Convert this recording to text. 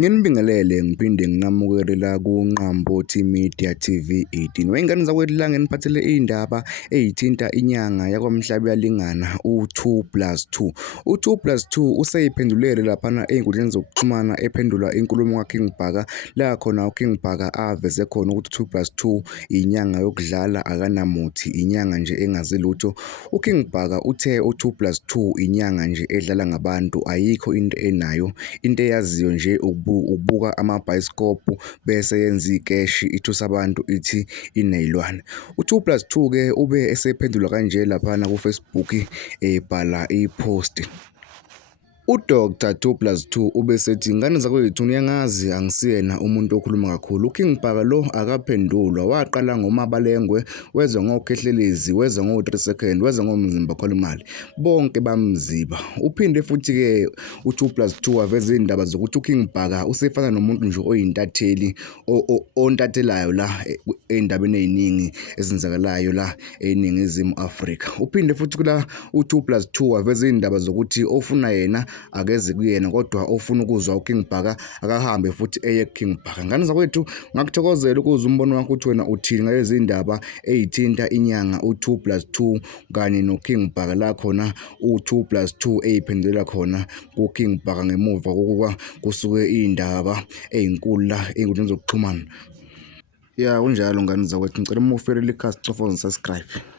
Nginibingelele ngiphinde nginamukele la kuNqambothi Media TV 18. Wayingane zakwethu la nginiphathele iy'ndaba ey'thinta inyanga yakwamhlaba iyalingana u-2+2. U-2+2 useyiphendulele laphana ey'nkundleni zokuxhumana ephendula inkulumo kaKing Bhaka la khona uKing Bhaka aveze khona ukuthi 2+2 inyanga yokudlala akanamuthi, inyanga nje engazi lutho. uKing Bhaka uthe u-2+2 inyanga nje edlala ngabantu, ayikho into enayo, into eyaziyo nje ubuka amabhayisikobhu bese yenza ikeshi ithusa abantu ithi iney'lwane. U-2+2 ube esephendula kanje laphana ku-Facebook ebhala iposti. UDr 2+2 ubesethi ngane zakwethu niyangazi angisiyena umuntu okhuluma kakhulu. uKing Bhaka lo akaphendulwa, waqala ngoMabalengwe, weza ngokhehlelezi, weza ngo-3 second, weza ngomzimba khulumali, bonke bamziba. Uphinde futhi-ke u-2+2 waveza iy'ndaba zokuthi uKing Bhaka usefana nomuntu nje oyintatheli ontathelayo la ey'ndabeni ey'ningi ezenzakalayo la eNingizimu Afrika. Uphinde futhi kula u-2+2 waveza iy'ndaba zokuthi ofuna yena akeze kuyena, kodwa ofuna ukuzwa uKing Bhaka akahambe futhi eye kuKing Bhaka. Ngane zakwethu ngakuthokozela ukuzwa umbono wakho ukuthi wena uthini ngalezi ndaba ey'thinta inyanga u-2+2 kanye noKing Bhaka la khona u-2+2 ey'phendulela khona kuKing Bhaka ngemuva kokuba kusuke iy'ndaba ey'nkulu la ey'nkundleni zokuxhumana. Ya kunjalo ngane zakwethu, ngicela uma ufelele ikhasi cofa subscribe.